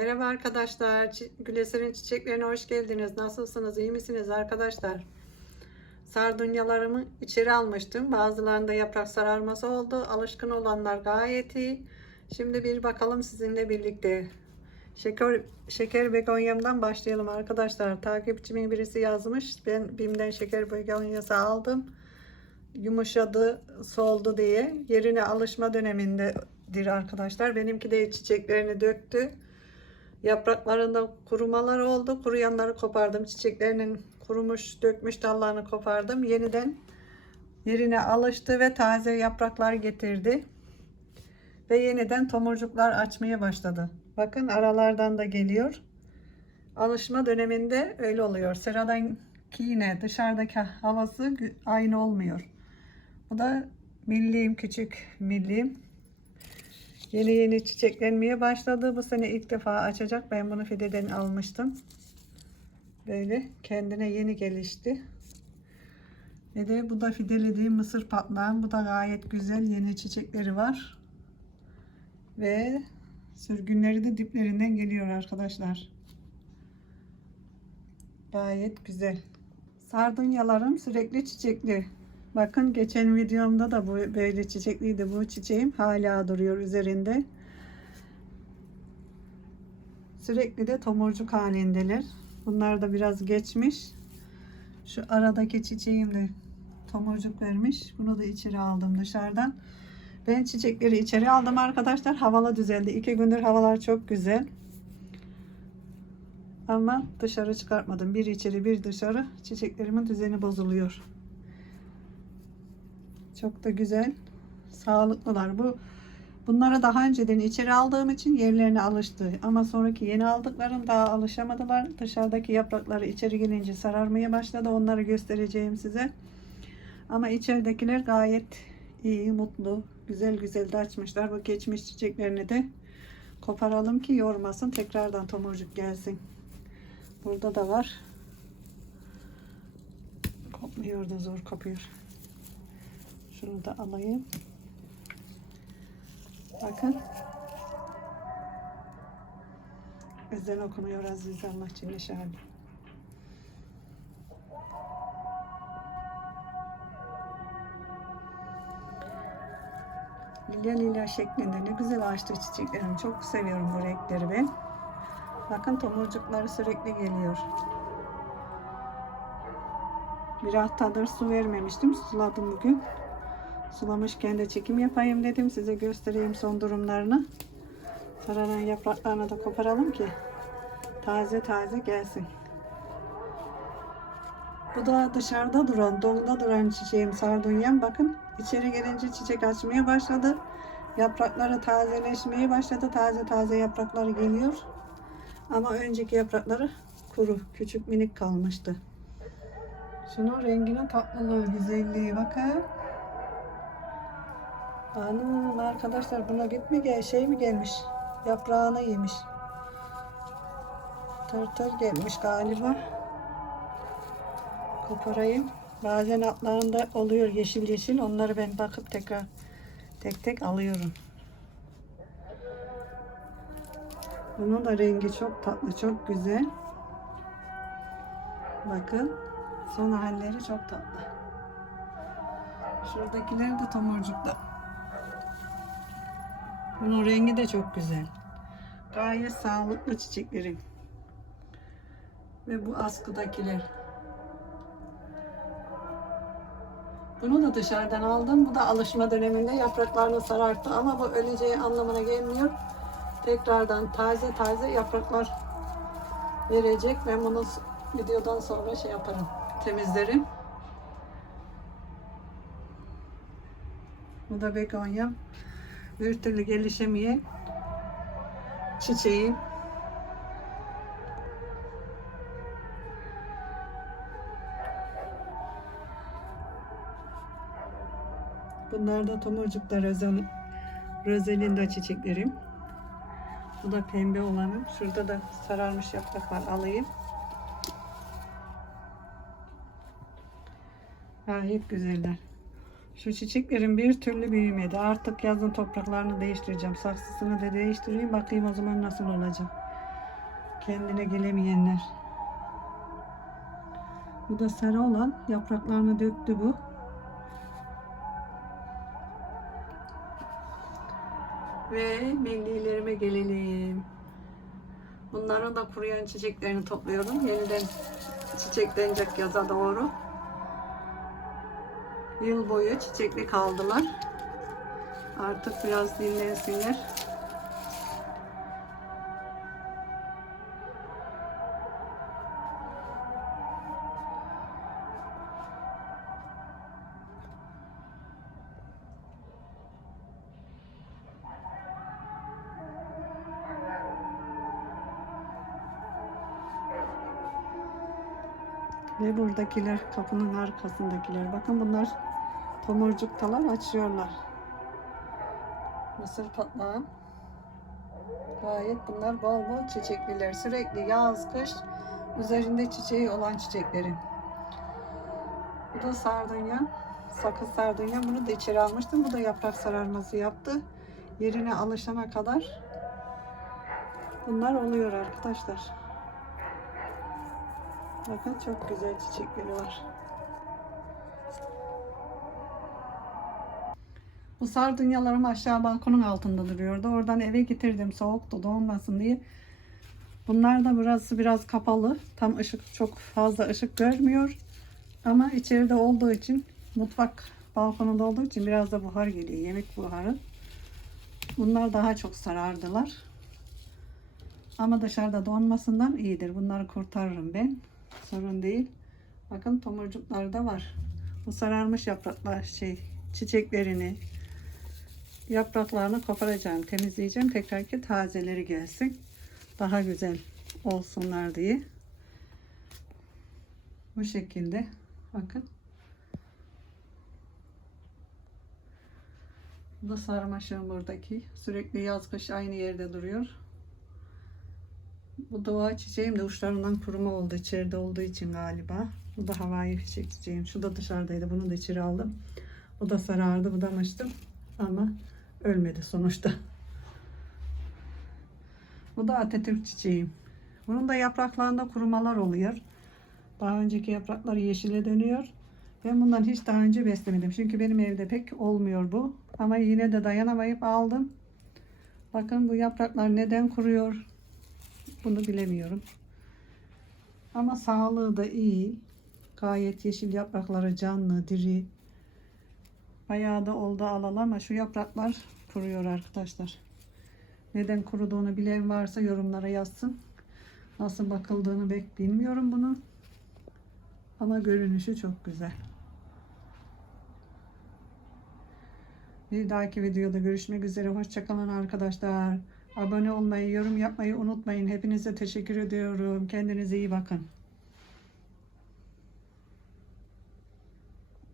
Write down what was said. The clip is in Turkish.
Merhaba arkadaşlar. Güleser'in çiçeklerine hoş geldiniz. Nasılsınız? İyi misiniz arkadaşlar? Sardunyalarımı içeri almıştım. Bazılarında yaprak sararması oldu. Alışkın olanlar gayet iyi. Şimdi bir bakalım sizinle birlikte. Şeker, şeker begonyamdan başlayalım arkadaşlar. Takipçimin birisi yazmış. Ben Bim'den şeker begonyası aldım. Yumuşadı, soldu diye. Yerine alışma dönemindedir arkadaşlar. Benimki de çiçeklerini döktü. Yapraklarında kurumalar oldu. Kuruyanları kopardım. Çiçeklerinin kurumuş, dökmüş dallarını kopardım. Yeniden yerine alıştı ve taze yapraklar getirdi. Ve yeniden tomurcuklar açmaya başladı. Bakın aralardan da geliyor. Alışma döneminde öyle oluyor. Sıradan yine dışarıdaki havası aynı olmuyor. Bu da milliğim, küçük milliğim. Yeni yeni çiçeklenmeye başladı. Bu sene ilk defa açacak. Ben bunu fideden almıştım. Böyle kendine yeni gelişti. Ve de bu da fidelediğim mısır patlağım. Bu da gayet güzel yeni çiçekleri var. Ve sürgünleri de diplerinden geliyor arkadaşlar. Gayet güzel. Sardunyalarım sürekli çiçekli. Bakın geçen videomda da bu böyle çiçekliydi bu çiçeğim. Hala duruyor üzerinde. Sürekli de tomurcuk halindeler. Bunlar da biraz geçmiş. Şu aradaki çiçeğim de tomurcuk vermiş. Bunu da içeri aldım dışarıdan. Ben çiçekleri içeri aldım arkadaşlar. Havalı düzeldi. İki gündür havalar çok güzel. Ama dışarı çıkartmadım. Bir içeri bir dışarı. Çiçeklerimin düzeni bozuluyor. Çok da güzel. Sağlıklılar. Bu bunları daha önceden içeri aldığım için yerlerine alıştı. Ama sonraki yeni aldıklarım daha alışamadılar. Dışarıdaki yaprakları içeri gelince sararmaya başladı. Onları göstereceğim size. Ama içeridekiler gayet iyi, mutlu, güzel güzel de açmışlar. Bu geçmiş çiçeklerini de koparalım ki yormasın. Tekrardan tomurcuk gelsin. Burada da var. Kopmuyor da zor kopuyor. Şunu da alayım. Bakın. Ezan okunuyor Aziz Allah Celle Şanı. Lilya lilya şeklinde ne güzel açtı çiçeklerim. Çok seviyorum bu renkleri ben. Bakın tomurcukları sürekli geliyor. Bir haftadır su vermemiştim. Suladım bugün. Sulamışken de çekim yapayım dedim. Size göstereyim son durumlarını. Sararan yapraklarını da koparalım ki taze taze gelsin. Bu da dışarıda duran, donda duran çiçeğim sardunyam. Bakın içeri gelince çiçek açmaya başladı. Yaprakları tazeleşmeye başladı. Taze taze yaprakları geliyor. Ama önceki yaprakları kuru, küçük minik kalmıştı. Şunun renginin tatlılığı, güzelliği bakın. Anam arkadaşlar buna git mi gel şey mi gelmiş? Yaprağını yemiş. Tırtır gelmiş galiba. Koparayım. Bazen altlarında oluyor yeşil yeşil. Onları ben bakıp tekrar tek tek alıyorum. Bunun da rengi çok tatlı, çok güzel. Bakın. Son halleri çok tatlı. Şuradakiler de tomurcukta. Bunun rengi de çok güzel. Gayet sağlıklı çiçeklerim. Ve bu askıdakiler. Bunu da dışarıdan aldım. Bu da alışma döneminde yapraklarını sararttı. Ama bu öleceği anlamına gelmiyor. Tekrardan taze taze yapraklar verecek. Ben bunu videodan sonra şey yaparım. Temizlerim. Bu da begonyam. Bir türlü gelişemeyen çiçeğim. Bunlar da tomurcuklar özel, Rosalinda çiçeklerim. Bu da pembe olanım. Şurada da sararmış yapraklar alayım. Gayet güzeller. Şu çiçeklerin bir türlü büyümedi. Artık yazın topraklarını değiştireceğim. Saksısını da değiştireyim. Bakayım o zaman nasıl olacak. Kendine gelemeyenler. Bu da sarı olan yapraklarını döktü bu. Ve mendilerime gelelim. Bunların da kuruyan çiçeklerini topluyorum. Yeniden çiçeklenecek yaza doğru. Yıl boyu çiçekli kaldılar. Artık biraz dinlensinler. Ve buradakiler kapının arkasındakiler. Bakın bunlar tomurcuktalar açıyorlar. Mısır patlağı. Gayet bunlar bol bol çiçekliler. Sürekli yaz, kış üzerinde çiçeği olan çiçeklerin. Bu da sardunya. Sakız sardunya. Bunu da içeri almıştım. Bu da yaprak sararması yaptı. Yerine alışana kadar bunlar oluyor arkadaşlar. Bakın çok güzel çiçekleri var. Bu sardunyalarım aşağı balkonun altında duruyordu. Oradan eve getirdim soğuktu donmasın diye. Bunlar da burası biraz kapalı. Tam ışık çok fazla ışık görmüyor. Ama içeride olduğu için mutfak balkonunda olduğu için biraz da buhar geliyor. Yemek buharı. Bunlar daha çok sarardılar. Ama dışarıda donmasından iyidir. Bunları kurtarırım ben. Sorun değil. Bakın tomurcuklar da var. Bu sararmış yapraklar şey çiçeklerini yapraklarını koparacağım, temizleyeceğim. Tekrar ki tazeleri gelsin. Daha güzel olsunlar diye. Bu şekilde. Bakın. Bu da sarmaşığım buradaki. Sürekli yaz kış aynı yerde duruyor. Bu doğa çiçeğim de uçlarından kuruma oldu içeride olduğu için galiba. Bu da havai fişek çiçeğim. Şu da dışarıdaydı. Bunu da içeri aldım. Bu da sarardı, budamıştım. Ama ölmedi sonuçta. Bu da Atatürk çiçeğim. Bunun da yapraklarında kurumalar oluyor. Daha önceki yapraklar yeşile dönüyor. Ben bundan hiç daha önce beslemedim. Çünkü benim evde pek olmuyor bu. Ama yine de dayanamayıp aldım. Bakın bu yapraklar neden kuruyor? Bunu bilemiyorum. Ama sağlığı da iyi. Gayet yeşil yaprakları canlı, diri. Bayağı da oldu alalı ama şu yapraklar kuruyor arkadaşlar. Neden kuruduğunu bilen varsa yorumlara yazsın. Nasıl bakıldığını pek bilmiyorum bunu. Ama görünüşü çok güzel. Bir dahaki videoda görüşmek üzere. Hoşçakalın arkadaşlar. Abone olmayı, yorum yapmayı unutmayın. Hepinize teşekkür ediyorum. Kendinize iyi bakın.